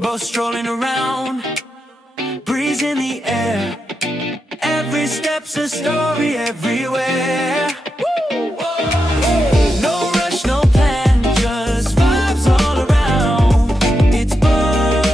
both strolling around, breeze in the air. Every step's a story everywhere. No rush, no plan, just vibes all around. It's both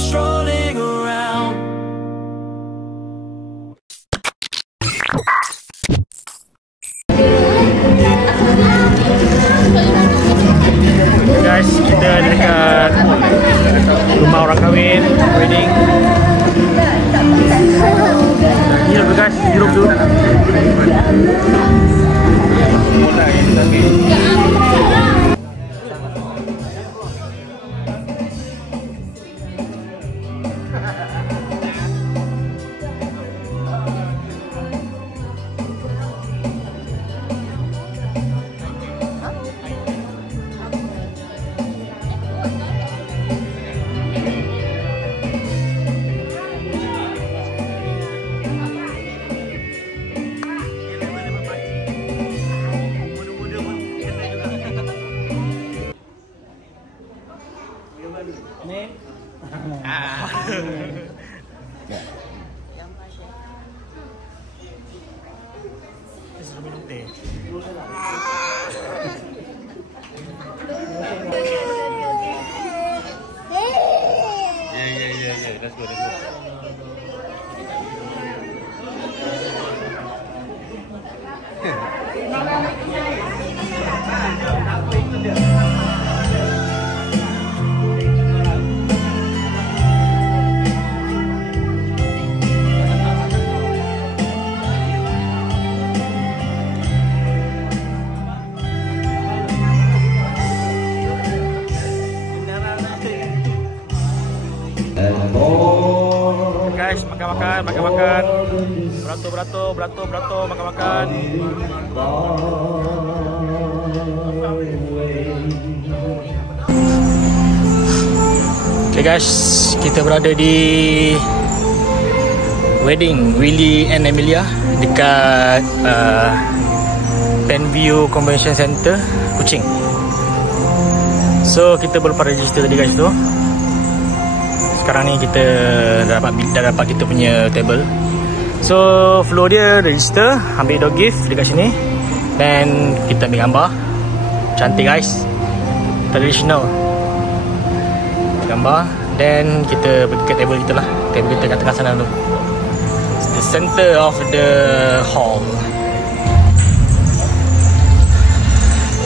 strolling around. Guys, kita dekat rumah orang kahwin, wedding. Hidup tu guys, hidup tu. Ni. Suruh minum teh. Yeah. Let's go. Guys, makan. Beratur, makan. Okay guys, kita berada di wedding Willy and Emilia dekat Penview Convention Center, Kuching. So kita baru pada register tadi guys tu. Sekarang ni kita dah dapat kita punya table. So flow dia register, ambil door gift dekat sini, dan kita ambil gambar. Cantik guys, traditional gambar. Dan kita pergi ke table kita lah. Table kita kat tengah sana tu, the center of the hall.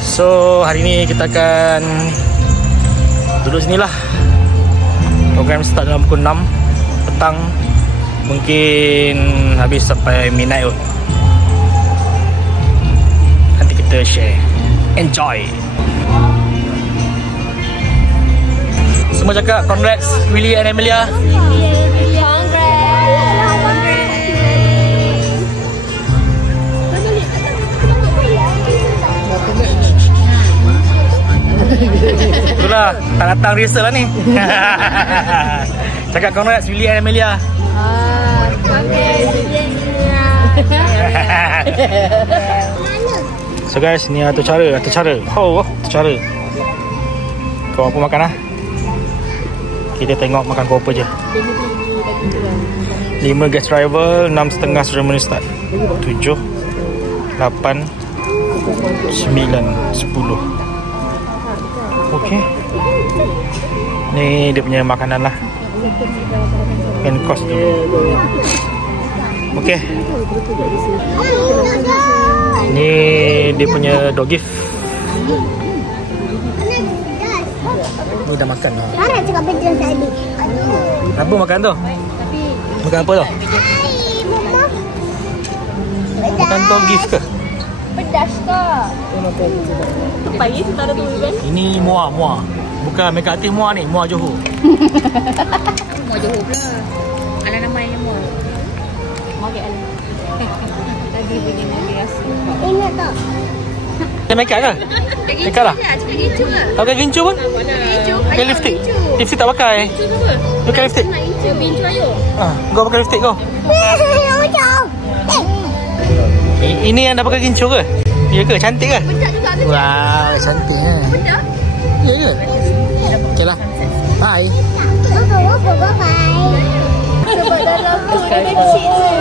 So hari ni kita akan duduk sini lah. Program start dalam pukul 6 petang. Mungkin habis sampai midnight kot. Nanti kita share. Enjoy. Semua cakap congrats Willy and Emilia. Itulah, tak datang rehearsal lah ni. Cakap congrats Willy and Emilia. So guys, ni atur cara. Atur cara. Kau apa makan lah? Kita tengok makan kau apa je. 5 guest arrival, 6.30 ceremony start. 7, 8, 9, 10. Okay. Ni dia punya makanan lah. Main course dulu. Okay. Ni dia punya dog gift. Ni dah makan dah. Cara cakap pedas tadi. Apa makan tu? Makan apa tu? Makan dog gift ke? Pedas ke? Apa ni kita ada tu kan? Ini muah. Bukan makeup artist muah ni, muah Johor. Muah Johor pula. Alah namanya muah. Muah ke alah. Tadi pergi muah biasa. Ingat tak? Dia makeup ke? Makeup lah. Cakap gincu ke? Pakai gincu pun? Pakai lipstick. Lipstick tak pakai. Pakai lipstick. Gincu ayo. Kau pakai lipstick kau. Ini yang dah pakai gincu ke? Ya ke? Cantik ke? Pedak juga ke? Wow, cantik kan? Pedak? Ya ke? Okay lah. Bye. Bye. Sebab dalam tu kecil je.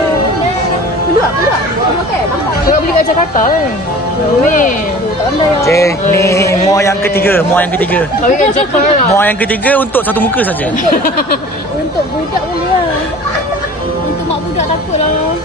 Peluak. Makan. Kau beli kat Jakarta kan? Okay, ni muar yang ketiga. Kau beli kat Jakarta. Muar yang ketiga untuk satu muka saja. Untuk budak boleh lah. Untuk mak budak takut lah.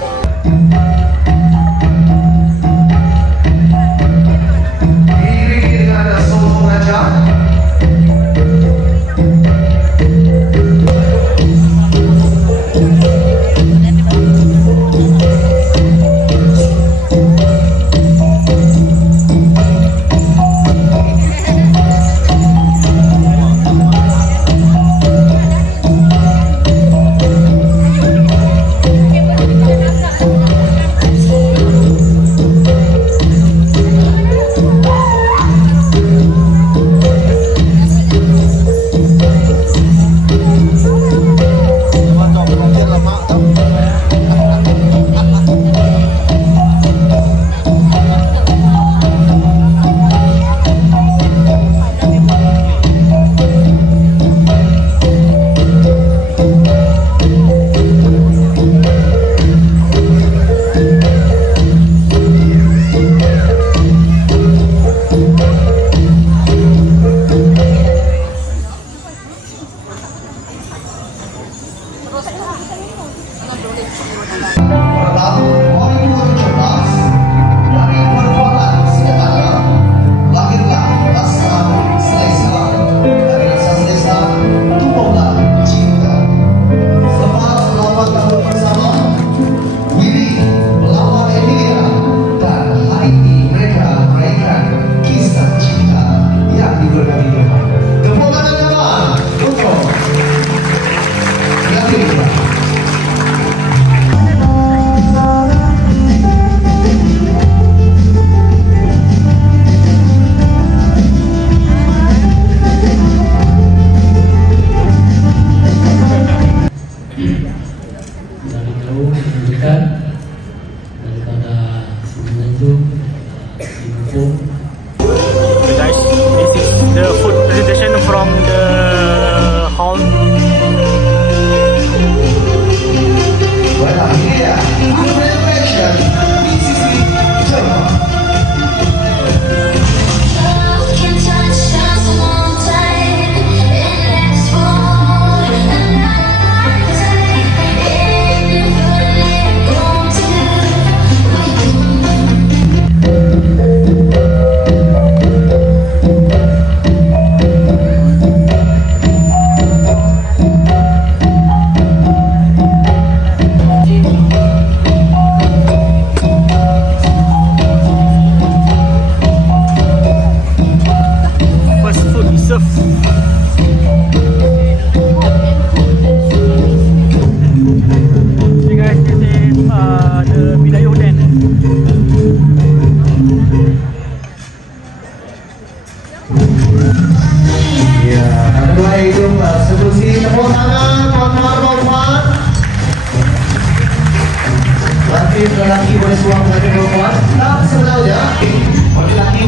Lelaki boleh suang saja perempuan. Tak sebenarnya.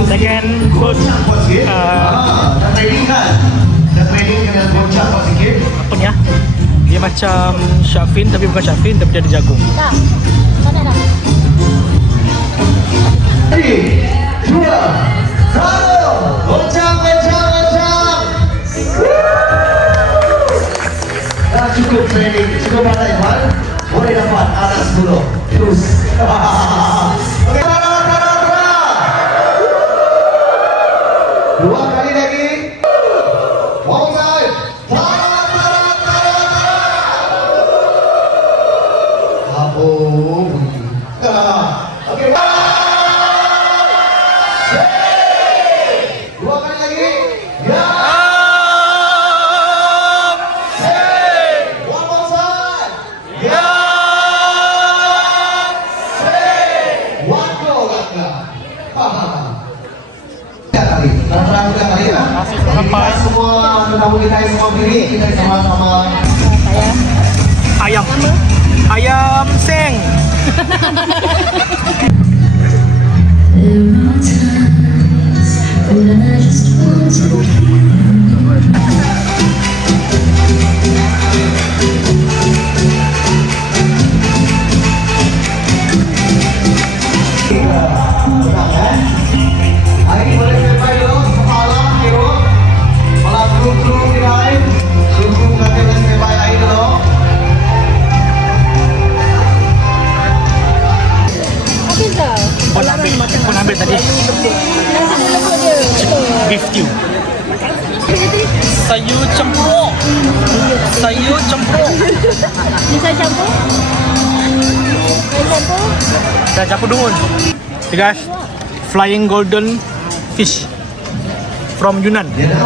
Second foot Dah trading kan? Dah trading dengan gocap sikit. apa ni ah? Dia macam shark fin tapi bukan shark fin, tapi dia ada jagung. Tak. Mana dah? 3, 2, 1. Gocap. Dah cukup trading, cukup pandai Iwan. Boleh dapat anak 10. Terus. Okey, dua kali lagi. Mau saya. Apa? Okey. Dua kali lagi. Ya. One more time. Ya. Kita semua tetamu kita semua berdiri, kita sama-sama ayam seng. There are times when I just want to sayur cempuruk. Sayur cempuruk. Ni saya campur. Saya campur. Dah campur dumun. Okay guys, flying golden fish from Yunnan. Dia dah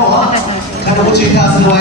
kamu bercerita semua.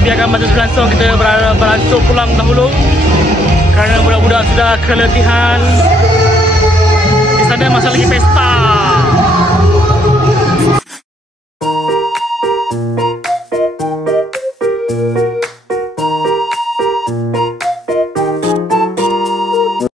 biarkan masa berlangsung, kita beransur pulang dahulu kerana budak-budak sudah keletihan. Di sana masih lagi pesta